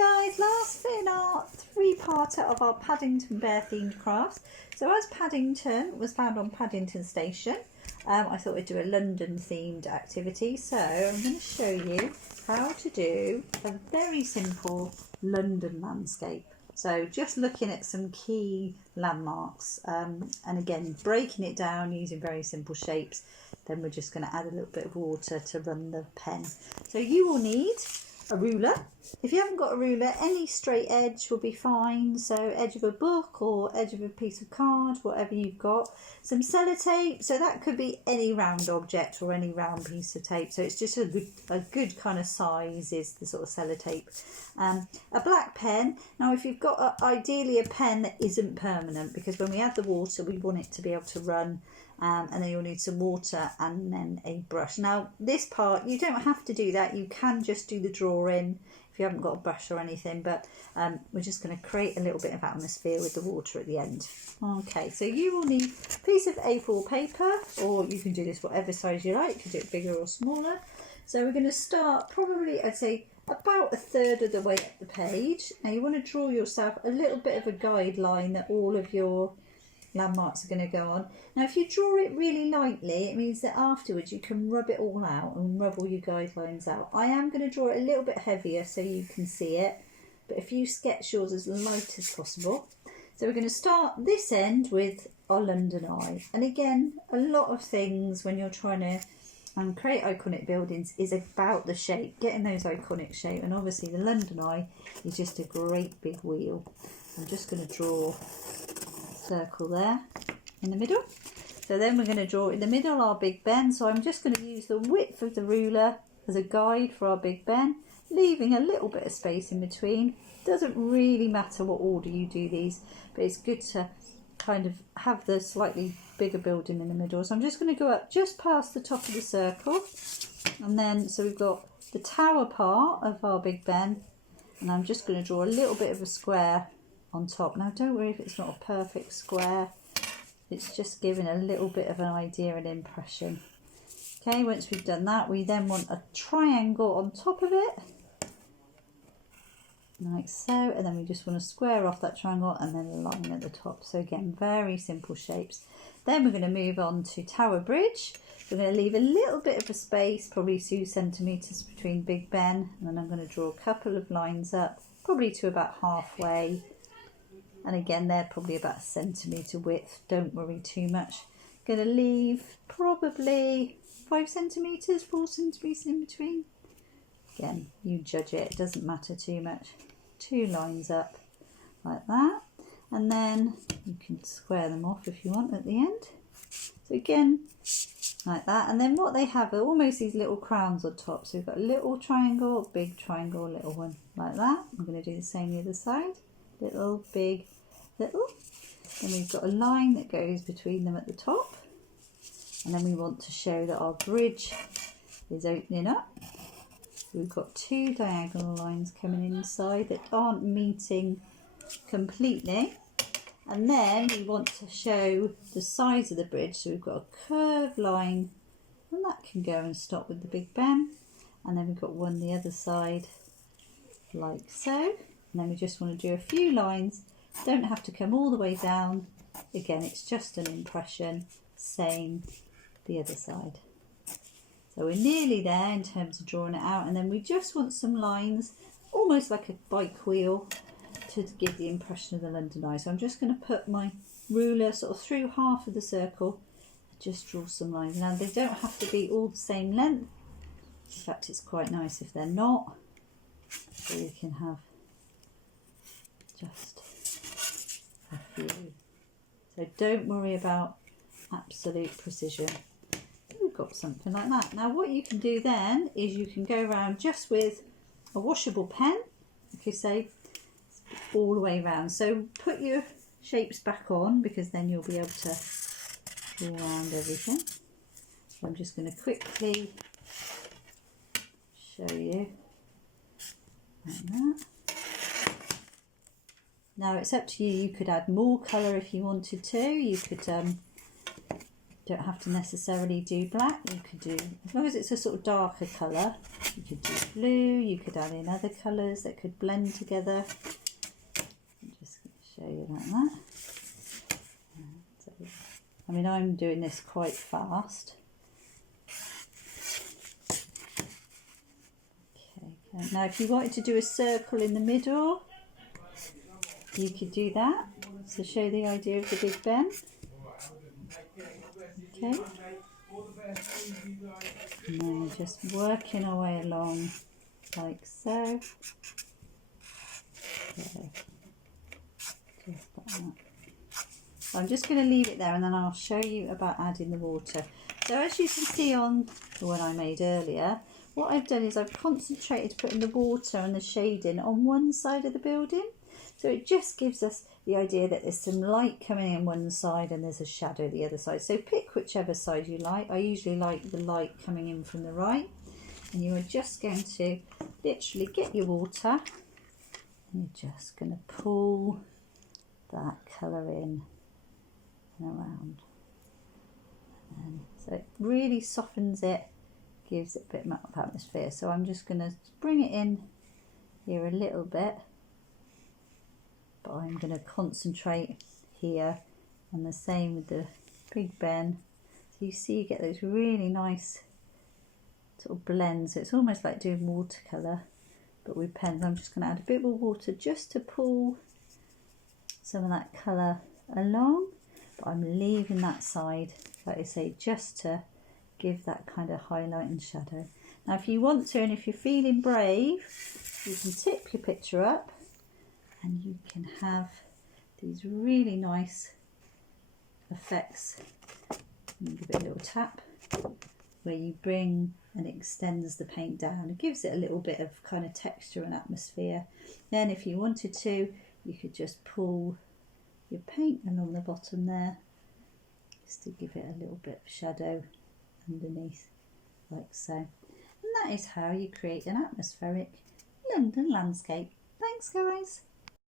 Guys, last bit in our three-parter of our Paddington Bear themed crafts. So as Paddington was found on Paddington Station, I thought we'd do a London themed activity. So I'm going to show you how to do a very simple London landscape. So just looking at some key landmarks and again breaking it down using very simple shapes. Then we're just going to add a little bit of water to run the pen. So you will need a ruler. If you haven't got a ruler, any straight edge will be fine. So edge of a book or edge of a piece of card, whatever you've got. Some sellotape, so that could be any round object or any round piece of tape. So it's just a good kind of size is the sort of sellotape. A black pen. Now if you've got ideally a pen that isn't permanent, because when we add the water we want it to be able to run. And then you'll need some water and then a brush. Now this part, you don't have to do that. You can just do the drawing if you haven't got a brush or anything, but we're just going to create a little bit of atmosphere with the water at the end. Okay, so you will need a piece of A4 paper, or you can do this whatever size you like. You can do it bigger or smaller. So we're going to start probably, I'd say, about a third of the way up the page. Now you want to draw yourself a little bit of a guideline that all of your landmarks are going to go on. Now if you draw it really lightly, it means that afterwards you can rub it all out and rub all your guidelines out. I am going to draw it a little bit heavier so you can see it, but if you sketch yours as light as possible. So we're going to start this end with our London Eye, and again a lot of things when you're trying to create iconic buildings is about the shape, getting those iconic shape, and obviously the London Eye is just a great big wheel. I'm just going to draw circle there in the middle. So then we're going to draw in the middle our Big Ben. So I'm just going to use the width of the ruler as a guide for our Big Ben, leaving a little bit of space in between. Doesn't really matter what order you do these, but it's good to kind of have the slightly bigger building in the middle. So I'm just going to go up just past the top of the circle, and then so we've got the tower part of our Big Ben, and I'm just going to draw a little bit of a square on top. Now don't worry if it's not a perfect square, it's just giving a little bit of an idea and impression. Okay, once we've done that, we then want a triangle on top of it, like so, and then we just want to square off that triangle and then a line at the top. So again, very simple shapes. Then we're going to move on to Tower Bridge. We're going to leave a little bit of a space, probably 2 centimetres between Big Ben, and then I'm going to draw a couple of lines up, probably to about halfway. And again, they're probably about a centimetre width. Don't worry too much. Going to leave probably 5 centimetres, 4 centimetres in between. Again, you judge it. It doesn't matter too much. 2 lines up like that. And then you can square them off if you want at the end. So again, like that. And then what they have are almost these little crowns on top. So we've got a little triangle, big triangle, little one, like that. I'm going to do the same the other side. Little, big, little. Then we've got a line that goes between them at the top, and then we want to show that our bridge is opening up. So we've got 2 diagonal lines coming inside that aren't meeting completely, and then we want to show the size of the bridge. So we've got a curved line, and that can go and stop with the Big Ben, and then we've got one the other side like so. And then we just want to do a few lines, don't have to come all the way down. Again, it's just an impression, same the other side. So we're nearly there in terms of drawing it out, and then we just want some lines, almost like a bike wheel, to give the impression of the London Eye. So I'm just going to put my ruler sort of through half of the circle, just draw some lines. Now they don't have to be all the same length, in fact it's quite nice if they're not, so you can have just a few. So don't worry about absolute precision. We've got something like that. Now what you can do then is you can go around just with a washable pen, if you say, all the way around. So put your shapes back on, because then you'll be able to draw around everything. So I'm just going to quickly show you like that. Now it's up to you. You could add more colour if you wanted to. You could Don't have to necessarily do black. You could do, as long as it's a sort of darker colour, you could do blue, you could add in other colours that could blend together. I'm just going to show you like that. So, I mean, I'm doing this quite fast. Okay. Now if you wanted to do a circle in the middle, you could do that. So show the idea of the Big Ben. Okay. And then just working our way along like so. Okay. Just like that. So I'm just going to leave it there and then I'll show you about adding the water. So as you can see on the one I made earlier, what I've done is I've concentrated putting the water and the shading on one side of the building. So it just gives us the idea that there's some light coming in one side and there's a shadow the other side. So pick whichever side you like. I usually like the light coming in from the right. And you are just going to literally get your water and you're just going to pull that colour in and around. And so it really softens it, gives it a bit of atmosphere. So I'm just going to bring it in here a little bit. But I'm going to concentrate here, and the same with the Big Ben. So you see you get those really nice sort of blends. So it's almost like doing watercolour but with pens. I'm just going to add a bit more water just to pull some of that colour along, but I'm leaving that side, like I say, just to give that kind of highlight and shadow. Now if you want to, and if you're feeling brave, you can tip your picture up and you can have these really nice effects. Give it a little tap where you bring and it extends the paint down. It gives it a little bit of kind of texture and atmosphere. Then if you wanted to, you could just pull your paint along the bottom there just to give it a little bit of shadow underneath, like so. And that is how you create an atmospheric London landscape. Thanks guys.